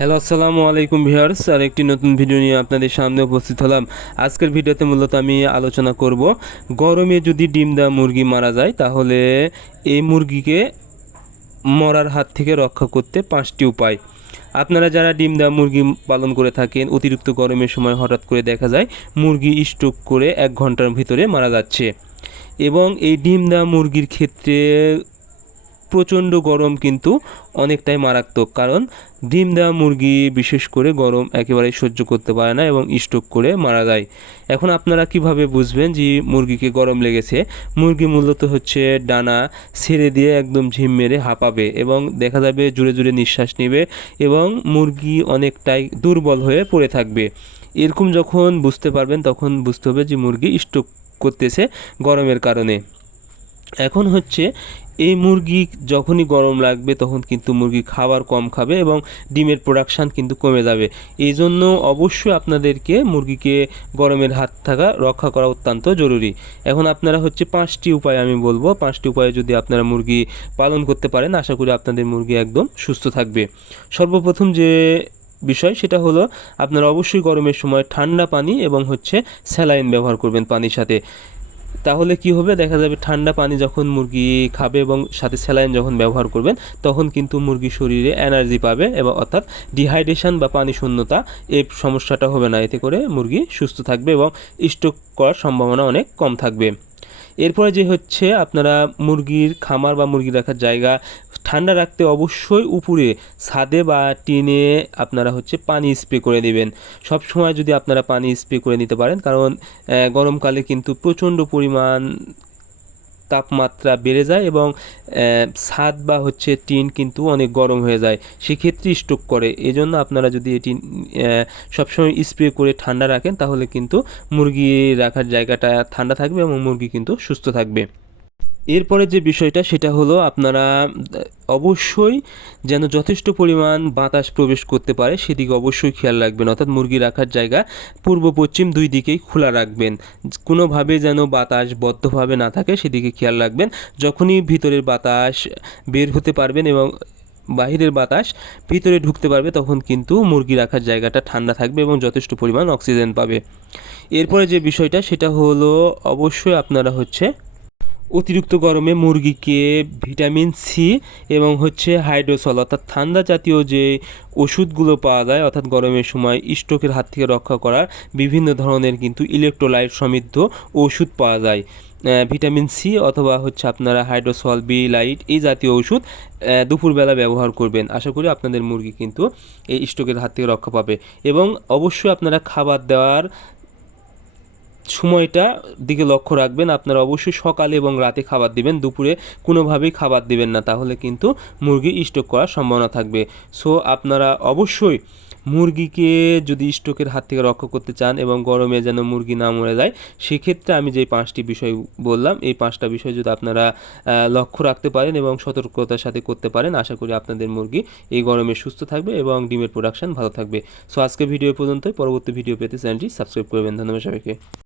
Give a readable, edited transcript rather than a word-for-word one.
Hello, আসসালামু আলাইকুম viewers. আর একটি নতুন ভিডিও নিয়ে আপনাদের সামনে উপস্থিত হলাম। আজকের ভিডিওতে মূলত আমি আলোচনা করব, গরমে যদি ডিম দেওয়া মুরগি মারা যায় তাহলে এই মুরগিকে মরার হাত থেকে রক্ষা করতে 5টি উপায়। আপনারা যারা ডিম দেওয়া মুরগি পালন করে থাকেন, অতিরিক্ত গরমের সময় হঠাৎ করে দেখা যায় মুরগি স্ট্রোক করে 1 ঘন্টার ভিতরে মারা যাচ্ছে, এবং এই ডিম দেওয়া মুরগির ক্ষেত্রে প্রচণ্ড গরম কিন্তু অনেকটাই মারাত্মক, কারণ ডিম দেওয়া মুরগি বিশেষ করে গরম একেবারেই সহ্য করতে পারে না এবং স্ট্রোক করে মারা যায়। এখন আপনারা কিভাবে বুঝবেন যে মুরগিকে গরম লেগেছে? মুরগি মূলত হচ্ছে ডানা ছেড়ে দিয়ে একদম ঝিম মেরে হাঁপাবে এবং দেখা যাবে জোরে জোরে নিঃশ্বাস নেবে এবং মুরগি অনেকটাই দুর্বল হয়ে পড়ে থাকবে। এরকম যখন বুঝতে পারবেন তখন বুঝতে হবে যে মুরগি স্ট্রোক করতেছে গরমের কারণে। এখন হচ্ছে এই মুরগি যখনই গরম লাগবে তখন কিন্তু মুরগি খাবার কম খাবে এবং ডিমের প্রোডাকশান কিন্তু কমে যাবে। এই জন্য অবশ্যই আপনাদেরকে মুরগিকে গরমের হাত থেকে রক্ষা করা অত্যন্ত জরুরি। এখন আপনারা হচ্ছে 5টি উপায় আমি বলবো, 5টি উপায়ে যদি আপনারা মুরগি পালন করতে পারেন আশা করি আপনাদের মুরগি একদম সুস্থ থাকবে। সর্বপ্রথম যে বিষয় সেটা হলো, আপনারা অবশ্যই গরমের সময় ঠান্ডা পানি এবং হচ্ছে স্যালাইন ব্যবহার করবেন পানির সাথে। তাহলে কি হবে, দেখা যাবে ঠান্ডা পানি যখন মুরগি খাবে এবং সাথে স্যালাইন যখন ব্যবহার করবেন তখন কিন্তু মুরগির শরীরে এনার্জি পাবে, এবং অর্থাৎ ডিহাইড্রেশন বা পানি শূন্যতা এই সমস্যাটা হবে না। এতে করে মুরগি সুস্থ থাকবে এবং স্ট্রোক করার সম্ভাবনা অনেক কম থাকবে। এরপরে যে হচ্ছে, আপনারা মুরগির খামার বা মুরগি রাখার জায়গা ঠান্ডা রাখতে অবশ্যই উপরে ছাদে বা টিনে আপনারা হচ্ছে পানি স্প্রে করে দেবেন। সব সময় যদি আপনারা পানি স্প্রে করে নিতে পারেন, কারণ গরমকালে কিন্তু প্রচণ্ড পরিমাণ তাপমাত্রা বেড়ে যায় এবং ছাদ বা হচ্ছে টিন কিন্তু অনেক গরম হয়ে যায়, সেক্ষেত্রে স্ট্রোক করে। এজন্য আপনারা যদি এটি সবসময় স্প্রে করে ঠান্ডা রাখেন তাহলে কিন্তু মুরগি রাখার জায়গাটা ঠান্ডা থাকবে এবং মুরগি কিন্তু সুস্থ থাকবে। এরপরে যে বিষয়টা সেটা হলো, আপনারা অবশ্যই যেন যথেষ্ট পরিমাণ বাতাস প্রবেশ করতে পারে সেদিকে অবশ্যই খেয়াল রাখবেন, অর্থাৎ মুরগি রাখার জায়গা পূর্ব পশ্চিম দুই দিকেই খোলা রাখবেন। কোনোভাবে যেন বাতাস বদ্ধভাবে না থাকে সেদিকে খেয়াল রাখবেন। যখনই ভিতরের বাতাস বের হতে পারবেন এবং বাহিরের বাতাস ভিতরে ঢুকতে পারবে তখন কিন্তু মুরগি রাখার জায়গাটা ঠান্ডা থাকবে এবং যথেষ্ট পরিমাণ অক্সিজেন পাবে। এরপরে যে বিষয়টা সেটা হলো, অবশ্যই আপনারা হচ্ছে অতিরিক্ত গরমে মুরগিকে ভিটামিন সি এবং হচ্ছে হাইড্রোসল অর্থাৎ ঠান্ডা জাতীয় যে ওষুধগুলো পাওয়া যায়, অর্থাৎ গরমের সময় স্ট্রোকের হাত থেকে রক্ষা করার বিভিন্ন ধরনের কিন্তু ইলেকট্রোলাইট সমৃদ্ধ ওষুধ পাওয়া যায়। ভিটামিন সি অথবা হচ্ছে আপনারা হাইড্রোসল বি লাইট এই জাতীয় ওষুধ দুপুরবেলা ব্যবহার করবেন। আশা করি আপনাদের মুরগি কিন্তু এই স্ট্রোকের হাত থেকে রক্ষা পাবে। এবং অবশ্যই আপনারা খাবার দেওয়ার সময়টা দিকে লক্ষ্য রাখবেন। আপনারা অবশ্যই সকালে এবং রাতে খাবার দিবেন, দুপুরে কোনোভাবেই খাবার দিবেন না, তাহলে কিন্তু মুরগি স্ট্রোক করার সম্ভাবনা থাকবে। সো আপনারা অবশ্যই মুরগিকে যদি স্ট্রোকের হাত থেকে রক্ষা করতে চান এবং গরমে যেন মুরগি না মরে যায়, সেক্ষেত্রে আমি যে 5টি বিষয় বললাম এই 5টা বিষয় যদি আপনারা লক্ষ্য রাখতে পারেন এবং সতর্কতার সাথে করতে পারেন, আশা করি আপনাদের মুরগি এই গরমে সুস্থ থাকবে এবং ডিমের প্রোডাকশন ভালো থাকবে। সো আজকে ভিডিও পর্যন্তই। পরবর্তী ভিডিও পেতে চ্যানেলটি সাবস্ক্রাইব করবেন। ধন্যবাদ সবাইকে।